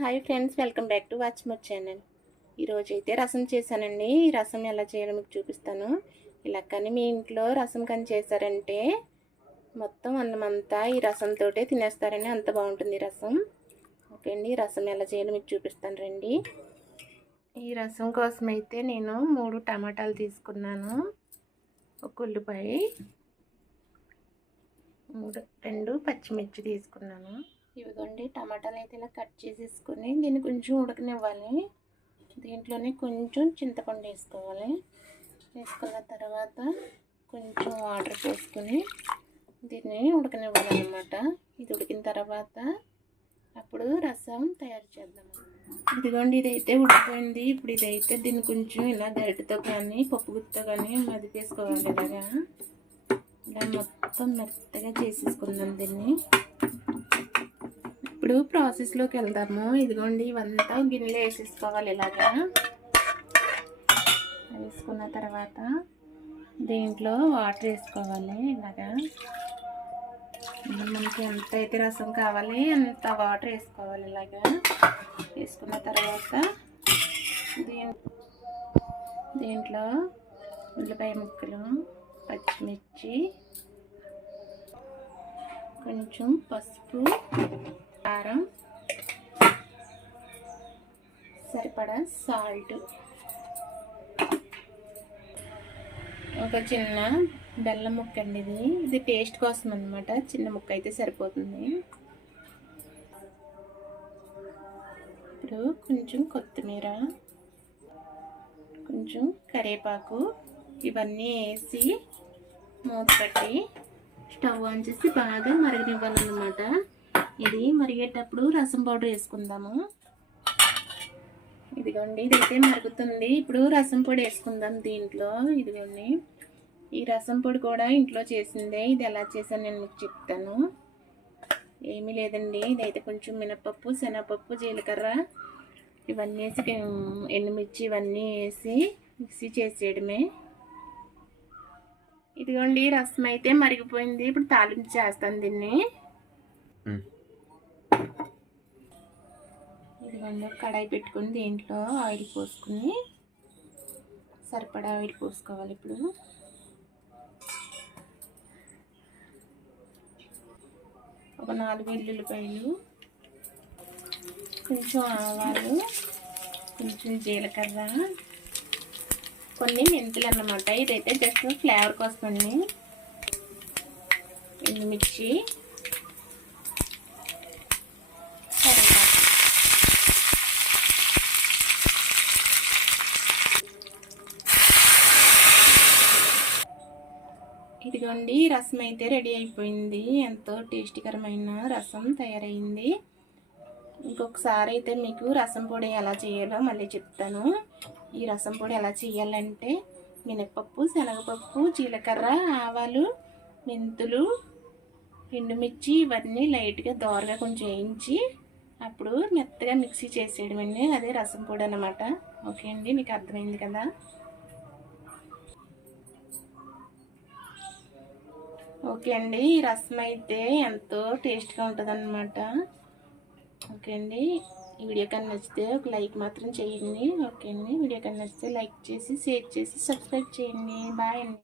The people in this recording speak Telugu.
Hi friends, welcome back to watch my channel. ఈరోజు అయితే రసం చేశానండి. ఈ రసం ఎలా చేయాలో మీకు చూపిస్తాను. ఇలా కానీ మీ ఇంట్లో రసం కానీ చేశారంటే మొత్తం అన్నమంతా ఈ రసంతో తినేస్తారని, అంత బాగుంటుంది రసం. ఓకే అండి, రసం ఎలా చేయాలో మీకు చూపిస్తాను రండి. ఈ రసం కోసం అయితే నేను 3 టమాటాలు తీసుకున్నాను, ఒక ఉల్లిపాయ, 2 పచ్చిమిర్చి తీసుకున్నాను. ఇవిగోండి టమాటాలు అయితే ఇలా కట్ చేసేసుకొని దీన్ని కొంచెం ఉడకనివ్వాలి. దీంట్లోనే కొంచెం చింతపండు వేసుకోవాలి. వేసుకున్న తర్వాత కొంచెం వాటర్ పోసుకొని దీన్ని ఉడకనివ్వాలన్నమాట. ఇది ఉడికిన తర్వాత అప్పుడు రసం తయారు చేద్దాం. ఇదిగోండి ఇదైతే ఉడికిపోయింది. ఇప్పుడు ఇదైతే దీన్ని కొంచెం ఇలా గరిటెతో కానీ పప్పు గుత్తో కానీ మదిపేసుకోవాలి. ఇలా మొత్తం మెత్తగా చేసేసుకుందాం దీన్ని. ఇప్పుడు ప్రాసెస్లోకి వెళ్దాము. ఇదిగోండి ఇవంతా గిన్నెలో వేసేసుకోవాలి. ఇలాగా వేసుకున్న తర్వాత దీంట్లో వాటర్ వేసుకోవాలి. ఇలాగా మనకి ఎంత అయితే రసం కావాలి అంత వాటర్ వేసుకోవాలి. ఇలాగా వేసుకున్న తర్వాత దీంట్లో ఉల్లిపాయ ముక్కలు, పచ్చిమిర్చి, కొంచెం పసుపు, కారం, సరిపడా సాల్ట్, ఒక చిన్న బెల్లం ముక్క అండి. ఇది టేస్ట్ కోసం అన్నమాట. చిన్న ముక్క అయితే సరిపోతుంది. ఇప్పుడు కొంచెం కొత్తిమీర, కొంచెం కరివేపాకు ఇవన్నీ వేసి మూత పెట్టి స్టవ్ ఆన్ చేసి బాగా మరగనివ్వాలన్నమాట. ఇది మరిగేటప్పుడు రసం పౌడర్ వేసుకుందాము. ఇదిగోండి ఇదైతే మరుగుతుంది. ఇప్పుడు రసం పొడి వేసుకుందాం దీంట్లో. ఇదిగోండి ఈ రసం పొడి కూడా ఇంట్లో చేసిందే. ఇది ఎలా చేశాను నేను మీకు చెప్తాను. ఏమీ లేదండి, ఇదైతే కొంచెం మినపప్పు, శనగపప్పు, జీలకర్ర ఇవన్నీ వేసి, ఎండుమిర్చి ఇవన్నీ వేసి మిక్సీ చేసేయడమే. ఇదిగోండి రసం అయితే మరిగిపోయింది. ఇప్పుడు తాలింపు చేస్తాను దీన్ని. ఇదిగోండి కడాయి పెట్టుకుని దీంట్లో ఆయిల్ పోసుకుని సరిపడా ఆయిల్ పోసుకోవాలి. ఇప్పుడు ఒక 4 వెల్లుల్లిపాయలు, కొంచెం ఆవాలు, కొంచెం జీలకర్ర, కొన్ని మెంతులు అన్నమాట. ఇదైతే జస్ట్ ఫ్లేవర్ కోసమండి. ఎండుమిర్చి, ఇదిగోండి రసం అయితే రెడీ అయిపోయింది. ఎంతో టేస్టీకరమైన రసం తయారైంది. ఇంకొకసారి అయితే మీకు రసం పొడి ఎలా చేయాలో మళ్ళీ చెప్తాను. ఈ రసం పొడి ఎలా చేయాలంటే మినపప్పు, శనగపప్పు, జీలకర్ర, ఆవాలు, మెంతులు, ఎండుమిర్చి ఇవన్నీ లైట్గా దోరగా కొంచెం వేయించి అప్పుడు మెత్తగా మిక్సీ చేసేయడం అండి. అదే రసం పొడి అన్నమాట. ఓకే అండి, మీకు అర్థమైంది కదా. ఓకే అండి, ఈ రసం అయితే ఎంతో టేస్ట్గా ఉంటుంది అన్నమాట. ఓకే అండి, ఈ వీడియో కానీ నచ్చితే ఒక లైక్ మాత్రం చేయండి. ఓకే అండి, వీడియో కానీ నచ్చితే లైక్ చేసి, షేర్ చేసి, సబ్స్క్రైబ్ చేయండి. బాయ్ అండి.